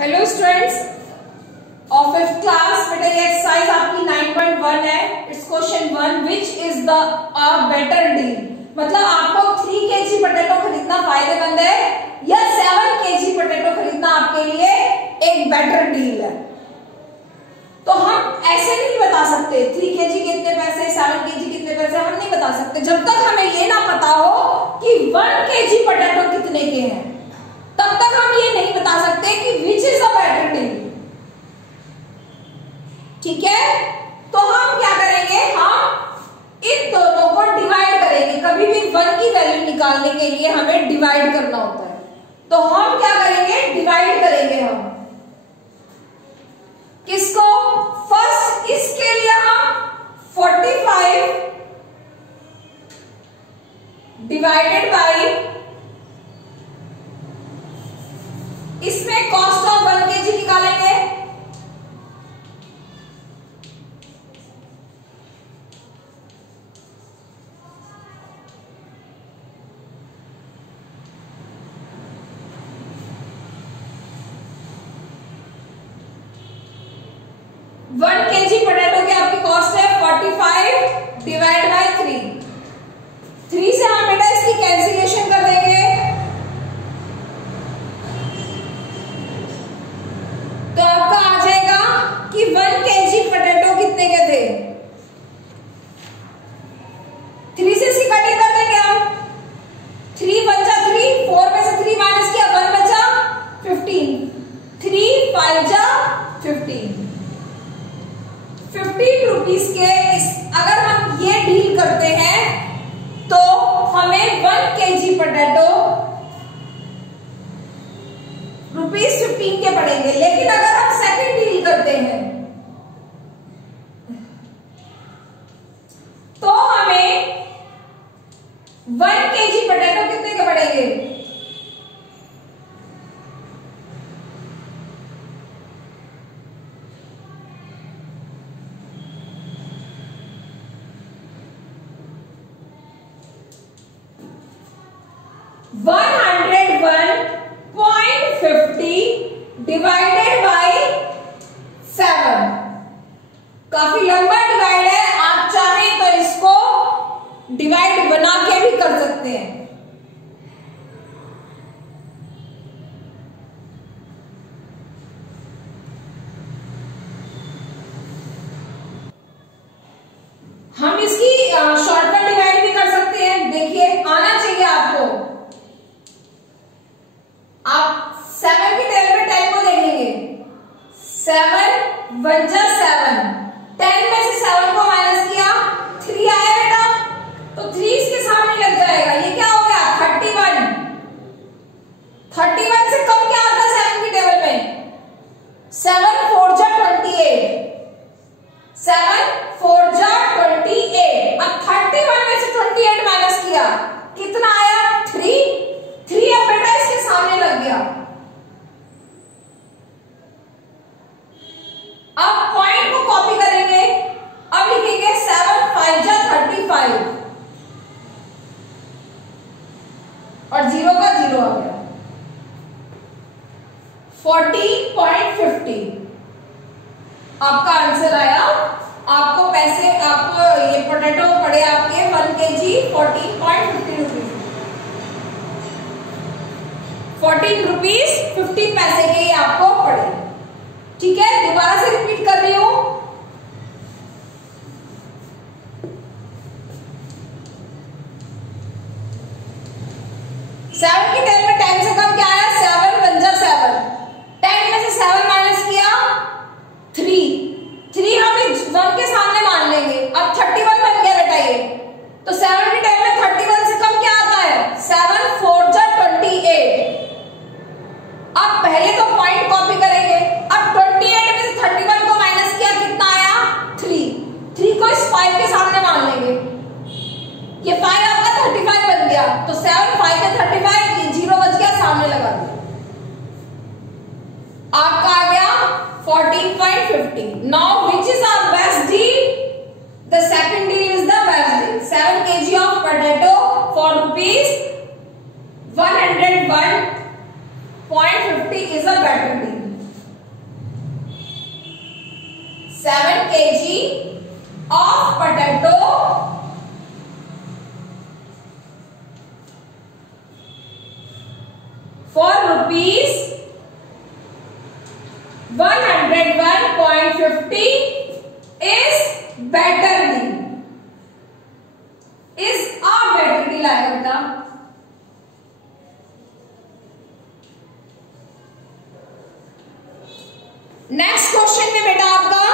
Hello students of 5th class. बेटा ये exercise आपकी 9.1 है। It's question 1, which is the better deal. मतलब आपको 3 kg पोटैटो खरीदना फायदेमंद है या 7 kg पोटैटो खरीदना आपके लिए एक बेटर डील है। तो हम ऐसे नहीं बता सकते 3 kg कितने पैसे, 7 kg कितने पैसे, हम नहीं बता सकते जब तक हमें ये ना पता हो कि 1 kg पोटैटो कितने के हैं, तब तक हम ये नहीं बता सकते कि which is a better deal. ठीक है, तो हम क्या करेंगे, हम इन दोनों को डिवाइड करेंगे। कभी भी 1 की वैल्यू निकालने के लिए हमें डिवाइड करना होता है, तो हम क्या करेंगे, डिवाइड करेंगे। हम किसको, फर्स्ट इसके लिए हम 45 डिवाइडेड बाई, इसमें कॉस्ट ऑफ 1 kg निकालेंगे। वन kg पोटैटो की आपकी कॉस्ट है 45 डिवाइड बाई 3 से हम बेटा इसकी कैंसिलेशन कर देंगे। तो आपका आ जाएगा कि 1 kg पोटैटो कितने के थे, 3 से इसकी कटिंग कर देंगे हम। 3 बचा 3, 4 में से 3 माइनस किया 1 बचा 15, 3 5 जा 15 रुपीस के अगर हम ये डील करते हैं तो हमें 1 kg पोटैटो ₹15 के पड़ेंगे। लेकिन अगर हम सेकंड डील करते हैं तो हमें 1 kg पोटैटो कितने के पड़ेंगे, $101.50 डिवाइडेड बाई 7। काफी लंबा डिवाइड है, आप चाहें तो इसको डिवाइड बना के भी कर सकते हैं। हम इसकी शॉर्टकट डिवाइड भी कर सकते हैं। देखिए आना चाहिए आपको, आप 7 की टेबल में 10 को देखेंगे, 7 1 जा 7, 10 में से 7 को माइनस किया 3 आया बेटा, तो 3 इसके सामने लग जाएगा। ये क्या हो गया 31। 31 से कम क्या आता है 7 की टेबल में, 7 4 जा 28, 7 4 जा 28। अब 31 में से 28 माइनस किया, कितना आया 3 अब बेटा इसके सामने लग गया। अब पॉइंट को कॉपी करेंगे, अब लिखेंगे 7 5 जा 35 और 0 का 0 आ गया, 40.50 आपका आंसर आया। आपको पैसे, आपको ये पोटैटो पड़े आपके 1 kg 14.50 रुपीज, 14 रुपीज 50 पैसे के ये आपको पड़े। ठीक है, दोबारा से रिपीट कर रही हूं, सेवन की टेबल में 10 से कम क्या आया, 7 1 जा 7, 10 में से 7 माइनस किया 3 हम 1 के सामने मान लेंगे। अब 31 बन गया बेटा ये, तो 7 की टेबल में 31 से कम क्या आता है, 7 4 जा 28। अब पहले तो पॉइंट कॉपी करेंगे, अब 28 में से 31 को माइनस किया, कितना आया 3 को इस 5 के सामने मान लेंगे, ये 5 आपका 35 बन गया, तो 7 5 के 35, 0 बच गया, सामने लगा दिया, आपका आ गया 14.50। Now which is our best deal, the second deal is the best deal. 7 kg of potato for ₹101.50 is a better deal। 101.50 is better deal, is a better deal आएगा बेटा। नेक्स्ट क्वेश्चन में बेटा आपका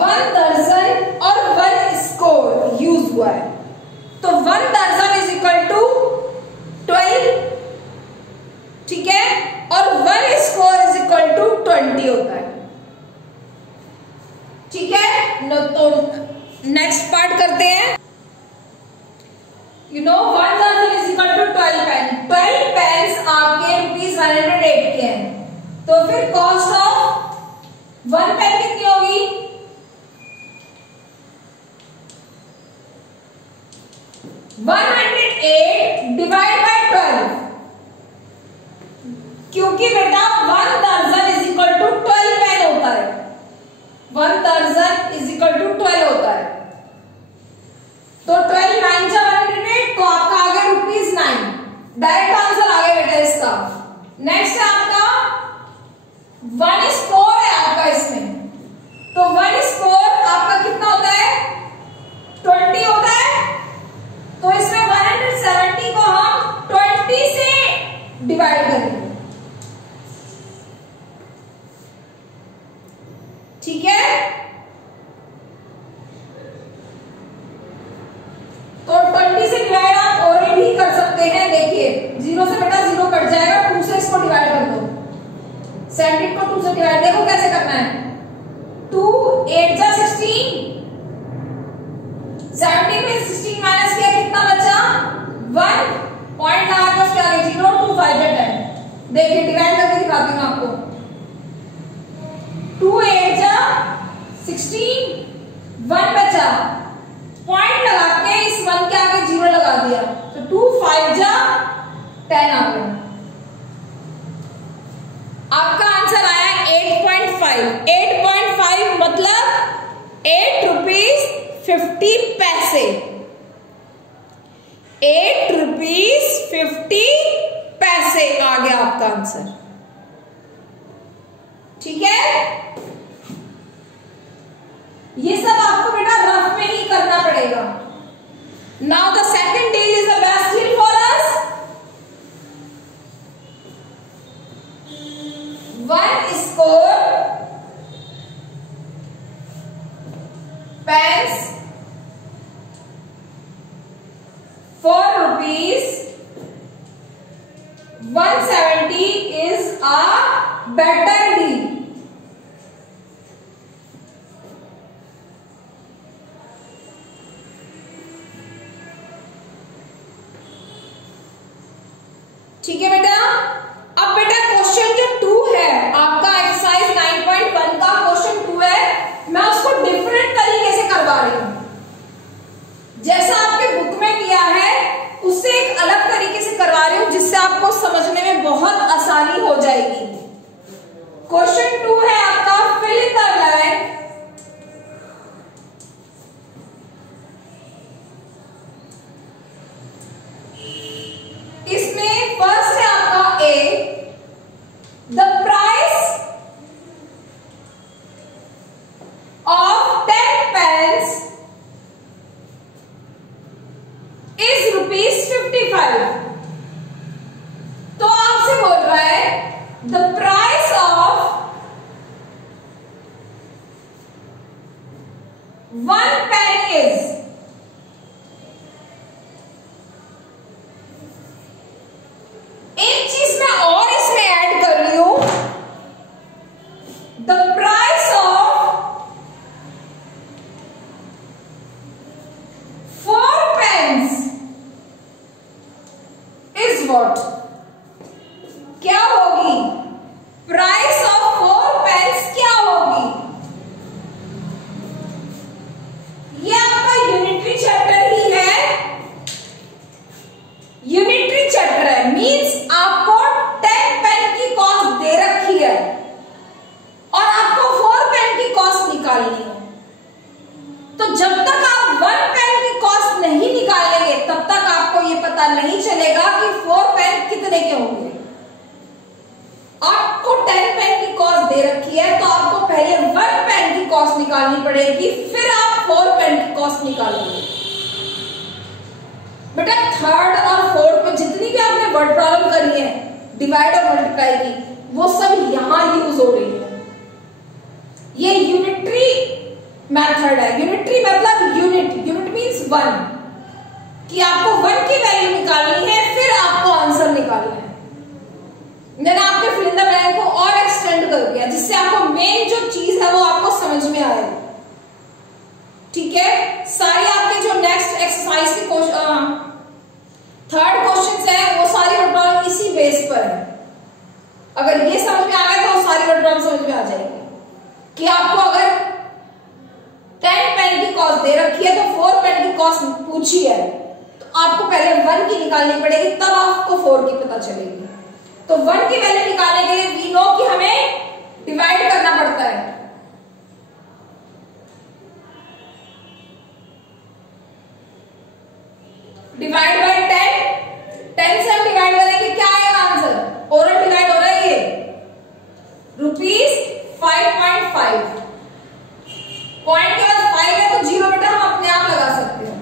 1 दर्जन और 1 स्कोर यूज हुआ है, तो 1 दर्जन इज इक्वल टू 12, ठीक है, और 1 स्कोर इज इक्वल टू 20 होता है, ठीक है। तो नेक्स्ट पार्ट करते हैं। यू नो 1 दर्जन is equal to 12 pen, 12 pens आपके ₹108 के हैं, तो फिर कॉस्ट ऑफ 1 पेन कितनी होगी? 108 डिवाइड बाय 12, क्योंकि बेटा 1 दर्जन इज इक्वल टू 12 पेन होता है, 1 दर्जन इज इक्वल टू 12 होता है, तो 12 9 जा 108, तो आपका आ गया ₹9, डायरेक्ट आंसर आ गया बेटा इसका। नेक्स्ट है आपका 1 स्कोर है आपका इसमें, तो 1 स्कोर आपका कितना होता है? 20 होता है, तो इसमें 170 को हम 20 से डिवाइड करेंगे, ठीक है। तो 20 से डिवाइड आप और भी कर सकते हैं, देखिए 0 से बेटा 0 कट जाएगा, 2 से इसको डिवाइड कर दो, 70 को 2 से डिवाइड, देखो कैसे करना है, 2 8 जा 16, 70 में 16 माइनस किया, कितना बचा? 1, पॉइंट लगा के उसके आगे 0, 2 5 जा 10, देखिए डिवाइड करके दिखाती हूँ आपको, 2 8 जा 16, 1 बचा, पॉइंट लगा के इस 1 के आगे 0 लगा दिया, तो 2 5 जा 10 आ गया, आपका आंसर आया 8.5। 8.5 मतलब 8 रुपीज 50 पैसे, 8 रुपीज 50 पैसे आ गया आपका आंसर, ठीक है। ये सब आपको बेटा रफ में ही करना पड़ेगा। Now the second deal is the best deal for us. 1 score pens ₹4, 170 is a better deal. ठीक है बेटा। अब बेटा क्वेश्चन जो 2 है आपका एक्सरसाइज 9.1 का क्वेश्चन 2 है, मैं उसको डिफरेंट तरीके से करवा रही हूं। जैसा आपके बुक में दिया है उससे एक अलग तरीके से करवा रही हूं, जिससे आपको समझने में बहुत आसानी हो जाएगी। क्वेश्चन 2 है आपका फिल इन द ब्लैंक। इसमें फर्स्ट है आपका A, the price of 10 pens is ₹55। तो आपसे बोल रहा है the price of 1 pen is, एक चीज मैं और इसमें ऐड कर रही हूं, the price of 4 pens is what. क्या होगी प्राइस ऑफ 4 पेन्स, क्या होगी? ये आपका यूनिटरी चैप्टर ही है, यूनिटरी चैप्टर है, मींस आपको 10 पेन की कॉस्ट दे रखी है और आपको 4 पेन की कॉस्ट निकालनी है। तो जब तक आप 1 पेन की कॉस्ट नहीं निकालेंगे तब तक आपको ये पता नहीं चलेगा कि 4 पेन कितने के होंगे। आपको 10 पेन की कॉस्ट दे रखी है तो आपको पहले 1 पेन की कॉस्ट निकालनी पड़ेगी, फिर आप 4 पेन की कॉस्ट निकालोगे। बेटा थर्ड और फोर्थ में जितनी भी आपने वर्ड प्रॉब्लम करी है डिवाइड और मल्टीप्लाई की, वो सब यहां यूज हो रही है। ये यूनिटरी मेथड है। यूनिटरी मतलब यूनिट, यूनिट मींस 1, कि आपको 1 की वैल्यू निकालनी है, फिर आपको आंसर निकालना है। मैंने आपके फिल इन द ब्लैंक को और एक्सटेंड कर दिया, जिससे आपको मेन जो चीज है वो आपको समझ में आए। ठीक है, सारी आपके जो नेक्स्ट एक्सरसाइज के थर्ड क्वेश्चन है वो सारी वर्ड प्रॉब्लम इसी बेस पर है। अगर ये समझ में आ गया तो सारी वर्ड प्रॉब्लम समझ में आ जाएगी कि आपको अगर 10 पेन की कॉस्ट दे रखी है तो 4 पेन की कॉस्ट पूछी है, तो आपको पहले 1 की निकालनी पड़ेगी, तब आपको 4 की पता चलेगी। तो 1 की वैल्यू निकालने के लिए वी नो कि हमें डिवाइड करना पड़ता है। डिवाइड बाय 10 से हम डिवाइड करेंगे, क्या आएगा आंसर? ओरल डिवाइड हो रहा है ये ₹5.5। पॉइंट के बाद 5 है तो 0 बेटा हम अपने आप लगा सकते हैं।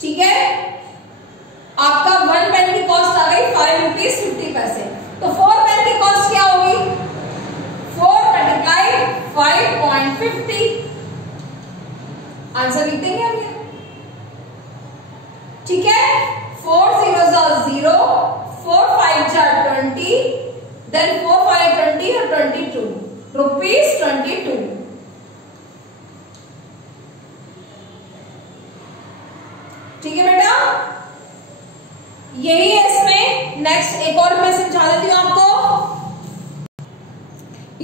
ठीक है, आपका 1 पेन की कॉस्ट आ गई ₹5.50। तो 4 पेन की कॉस्ट क्या होगी? 4 मल्टीप्लाई 5.50। आंसर लिख देंगे हम ये। ठीक है, 4 zeros are 0, 4 5s are 20, then 4 5 20 और 22, ₹22। ठीक है बेटा, यही है इसमें। नेक्स्ट एक और मैं समझा देती हूँ आपको।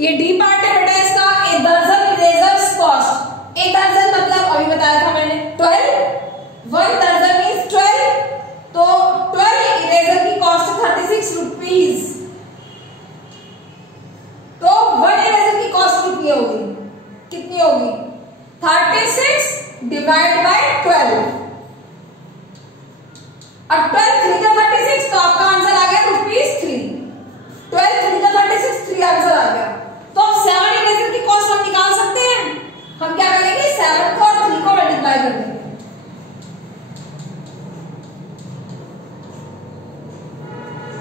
ये डी पार्ट है बेटा इसका। ए दर्जन इरेजर्स कॉस्ट। एक दर्जन मतलब अभी बताया था मैंने 12, 1 दर्जन मीन्स 12, तो 12 इरेजर की कॉस्ट है ₹36। तो 1 इरेजर की कॉस्ट कितनी होगी? कितनी होगी? 36 डिवाइड बाय 12। अब 12 3 का 36, तो आपका आंसर आ गया ₹3। 12 3 का 36, 3 आंसर आ गया। तो अब 7 इरेजर की कॉस्ट हम निकाल सकते हैं। हम क्या करेंगे? 7 को और 3 को मल्टीप्लाई कर देंगे।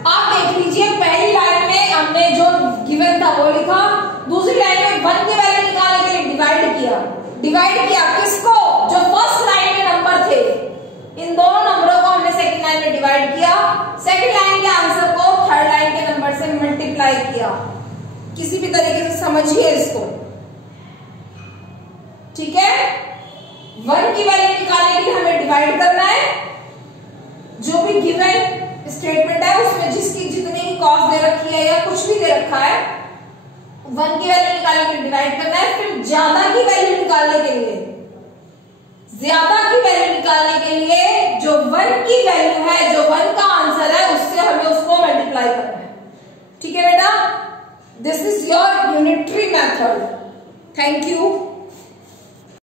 आप देख लीजिए, पहली लाइन में हमने जो गिवन था वो लिखा, दूसरी लाइन में 1 की वैल्यू निकालने के लिए डिवाइड किया। डिवाइड किया किसको? जो फर्स्ट लाइन में नंबर थे, इन दोनों नंबरों को हमने सेकंड लाइन में डिवाइड किया। सेकंड लाइन के आंसर को थर्ड लाइन के नंबर से मल्टीप्लाई किया। किसी भी तरीके से समझिए इसको। ठीक है, 1 की वैल्यू निकालने के लिए हमें डिवाइड करना है। जो भी गिवन स्टेटमेंट है उसमें जिसकी जितनी की कॉस्ट दे रखी है या कुछ भी दे रखा है, 1 की वैल्यू निकालने के लिए डिवाइड करना है। फिर ज्यादा की वैल्यू निकालने के लिए, ज्यादा की वैल्यू निकालने के लिए जो 1 की वैल्यू है, जो 1 का आंसर है, उससे हमें उसको मल्टीप्लाई करना है। ठीक है बेटा, this is your unitary method. Thank you.